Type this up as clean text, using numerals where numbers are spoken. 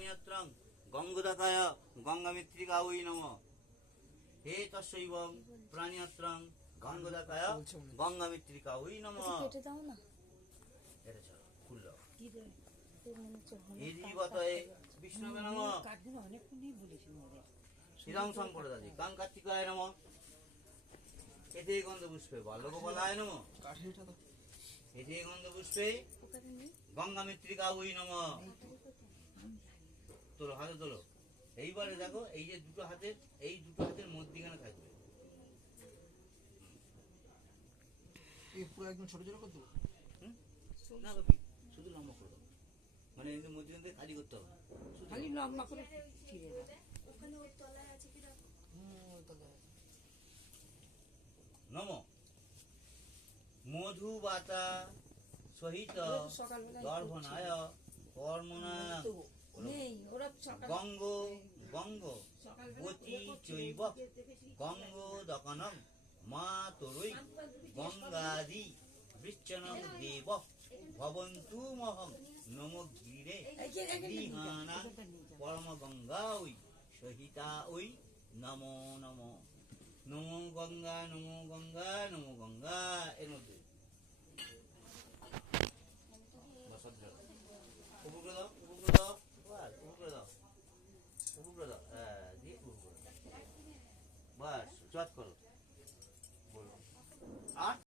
প্রাণিয়ত্রং গঙ্গোদাকায় গঙ্গামিত্রিকাউই নমঃ। হে তস্যৈবং প্রাণিয়ত্রং গঙ্গোদাকায় গঙ্গামিত্রিকাউই নমঃ। কেটে দাও না। এটা চলো খুলল। কি রে? তোর মনে হচ্ছে হৃদিবতয়ে বিষ্ণবে নমঃ। কাটগুলো অনেকক্ষণই বলেছিল ওদের। শ্রীরাম সম্প্রদায় কাং কার্তিকায় নমঃ। এতে গন্ধপুষ্পে বাল্যগোপালায় নমঃ। এতে গন্ধপুষ্পে ওখানে নেই। গঙ্গামিত্রিকাউই নমঃ। তোলো হাতে তোলো। এইবারে দেখো এই যে দুটো হাতের মধ্যিখানে থাকবে। পুরো একদম ছোট ছোট করে দেবো। না বাপি, শুধু লম্বা করে দাও। মানে এদের মধ্যিখান থেকে খালি করতে হবে। খালি লম্বা করে ছিঁড়ে দাও। ওখানে ওর তলায় আছে কি দেখো। নম মধুবাতা সহিত সকালবেলায় দর্ভনায় কর্মনায় নেই ওরা সকাল গঙ্গ গঙ্গ গতি চৈব গঙ্গ দকনম মা তরৈ গঙ্গাদি বৃচ্ছনং দেব ভবন্তু মহং নম গিরে গৃহানা পরম গঙ্গা ওই সহিতা ওই নমো নমো। নমো গঙ্গা নমো গঙ্গা নমো গঙ্গা। এর মধ্যে